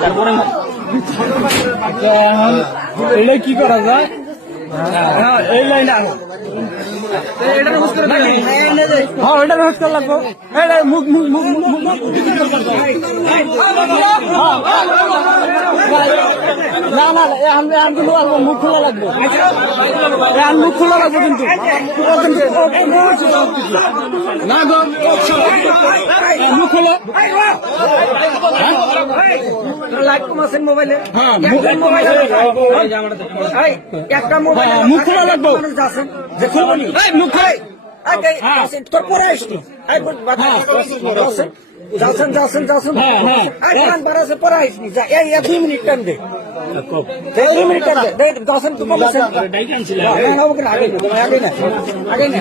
তারপরে এটা কি করা যায়? হ্যাঁ এই লাইন আনো, এটার হোস্ট করে লাগবে। হ্যাঁ এটার হোস্ট করে লাগবে। এটা মুখ মুখ মুখ মুখ মুখ না না আমি মুখ খোলা লাগবে, মুখ খোলা লাগবে কিন্তু না গো মুখ খোলা লাইট কম আছে মোবাইলে। হ্যাঁ একটা মোবাইল মুখ খোলা লাগবে, যে খুলবো নি মুখ খোলাই তোর পরে আসছি যাচ্ছেন যাচ্ছেন যাচ্ছেন বাড়াছে পরে আসনি 2 মিনিট টাইম দে, 2 মিনিট টাইম দে যাচ্ছেন তো বলেছেন আগে না আগে না